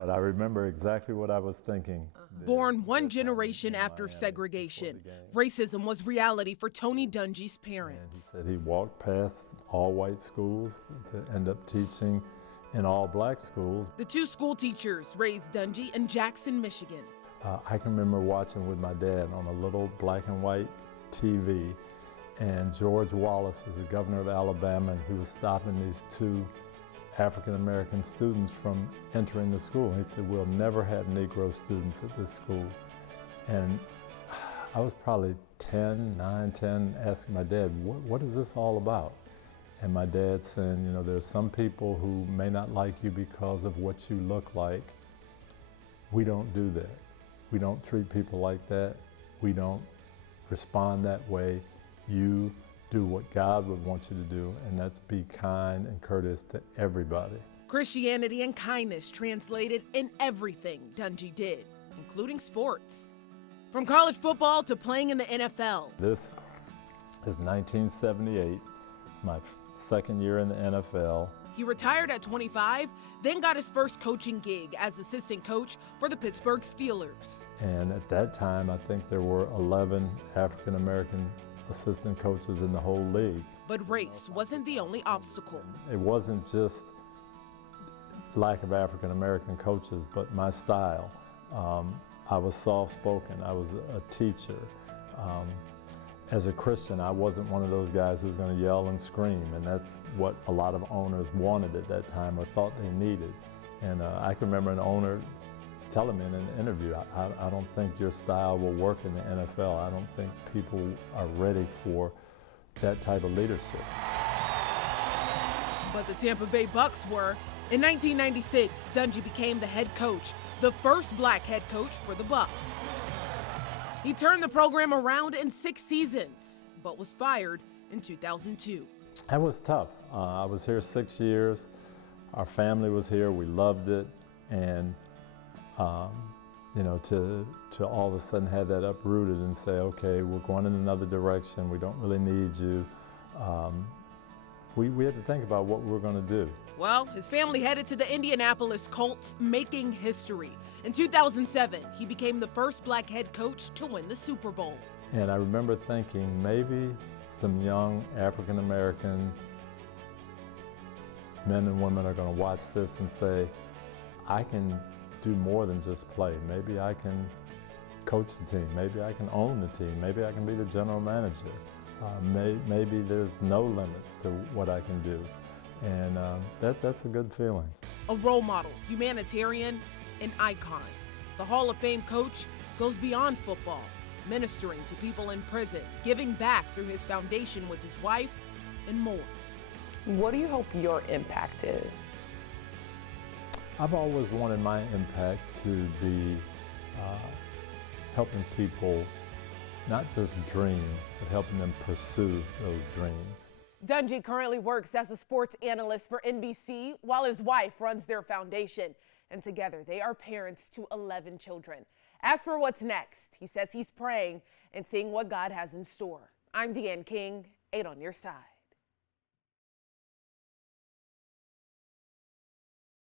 But I remember exactly what I was thinking. Born one generation after segregation, racism was reality for Tony Dungy's parents. He said he walked past all white schools to end up teaching in all black schools. The two school teachers raised Dungy in Jackson, Michigan. I can remember watching with my dad on a little black and white TV, and George Wallace was the governor of Alabama, and he was stopping these two African-American students from entering the school. He said, "We'll never have Negro students at this school." And I was probably 9, 10, asking my dad, what is this all about? And my dad saying, you know, there's some people who may not like you because of what you look like. We don't do that. We don't treat people like that. We don't respond that way. You do what God would want you to do, and that's be kind and courteous to everybody. Christianity and kindness translated in everything Dungy did, including sports. From college football to playing in the NFL. This is 1978, my second year in the NFL. He retired at 25, then got his first coaching gig as assistant coach for the Pittsburgh Steelers. And at that time, I think there were 11 African-American assistant coaches in the whole league. But race wasn't the only obstacle. It wasn't just lack of African-American coaches, but my style. I was soft-spoken, I was a teacher. As a Christian, I wasn't one of those guys who was going to yell and scream, and that's what a lot of owners wanted at that time or thought they needed. And I can remember an owner telling me in an interview, I don't think your style will work in the NFL. I don't think people are ready for that type of leadership. But the Tampa Bay Bucks were. In 1996, Dungy became the head coach, the first black head coach for the Bucks. He turned the program around in 6 seasons, but was fired in 2002. That was tough. I was here 6 years. Our family was here. We loved it. And you know, to all of a sudden have that uprooted and say, okay, we're going in another direction. We don't really need you. We had to think about what we were going to do. Well, his family headed to the Indianapolis Colts, making history. In 2007, he became the first black head coach to win the Super Bowl. And I remember thinking maybe some young African-American men and women are going to watch this and say, I can do more than just play. Maybe I can coach the team. Maybe I can own the team. Maybe I can be the general manager. Maybe there's no limits to what I can do. And that's a good feeling. A role model, humanitarian, an icon. The Hall of Fame coach goes beyond football, ministering to people in prison, giving back through his foundation with his wife, and more. What do you hope your impact is? I've always wanted my impact to be helping people not just dream, but helping them pursue those dreams. Dungy currently works as a sports analyst for NBC while his wife runs their foundation. And together they are parents to 11 children. As for what's next, he says he's praying and seeing what God has in store. I'm Deanne King, 8 on your side.